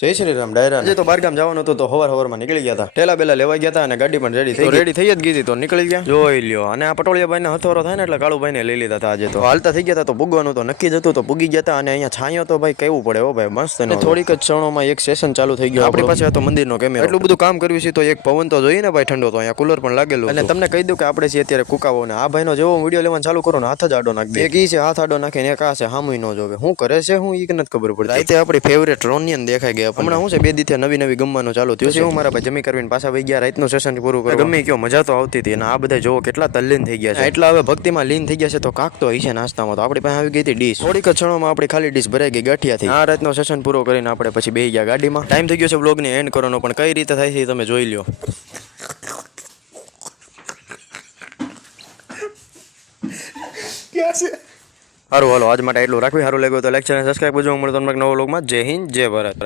જય શ્રી રામ ડાયરા આજે તો બારગામ જવાનું હતું તો હવારમાં નીકળી ગયા હતા ટેલા બેલા લેવા ગયા હતા અને ગાડી પણ રેડી થઈ જ ગઈ હતી તો નીકળી ગયા જોઈ લ્યો અને આ પટોળિયાભાઈ ને હથોરો થાય ને એટલે કાળુભાઈ ને લઈ લીધા હતા આજે તો હાલતા થઈ ગયા હતા તો પૂગવાનું તો નક્કી જ હતું તો પૂગી ગયા હતા અને અહીંયા છાંયો તો ભાઈ કેવું પડે હો ભાઈ મસ્ત ને થોડીક જ ક્ષણોમાં એક સેશન ચાલુ થઈ ગયું આપણી પાસે હતો મંદિરનો કેમેરો એટલું બધું કામ કર્યું છે તો એક પવન તો જોઈએ ને ભાઈ ઠંડો તો અહીંયા કુલર પણ લાગેલું અને તમને કહી દઉં કે આપણે છીએ અત્યારે કુકાવો ને આ ભાઈનો જેવો વિડીયો લેવાનું ચાલુ કરો ને હાથ જ આડો નાખી દે એક ઈ છે હાથ આડો નાખીને એક આ છે હામુય ન જોવે શું કરે છે હું ઈ નથી ખબર પડતી રાતે આપણી ફેવરેટ રોનિયન દેખાઈ ગયા હમણાં હું છે બે દીથી નવી ગમવાનું ચાલુ થયું છે હું મારા ભાઈ જમી કરીને પાછા વહી ગયા રાતનું સેશન પૂરું કર્યું ગમે કયો મજા તો આવતી હતી અને આ બધા જોવો કેટલા તલ્લીન થઈ ગયા છે એટલા હવે ભક્તિમાં લીન થઈ ગયા છે તો કાક તો હશે નાસ્તામાં તો આપણી પાસે આવી ગઈ હતી ડીશ થોડીક ક્ષણોમાં આપણી ખાલી ડીશ ભરાઈ ગઈ ગાંઠિયાથી આ રાતનો સેશન પૂરો કરીને આપણે પછી બેસી ગયા ગાડીમાં ટાઈમ થઈ ગયો છે બ્લોગને એન્ડ કરવાનો પણ કઈ રીતે થાય છે તમે જોઈ લ્યો સારું હાલો આજ માટે એટલું રાખવી સારું લાગ્યું તો લાઈક ચેનલ સબસ્ક્રાઈબ કરજો મળતો નવો વ્લોગમાં જય હિન્દ જય ભારત।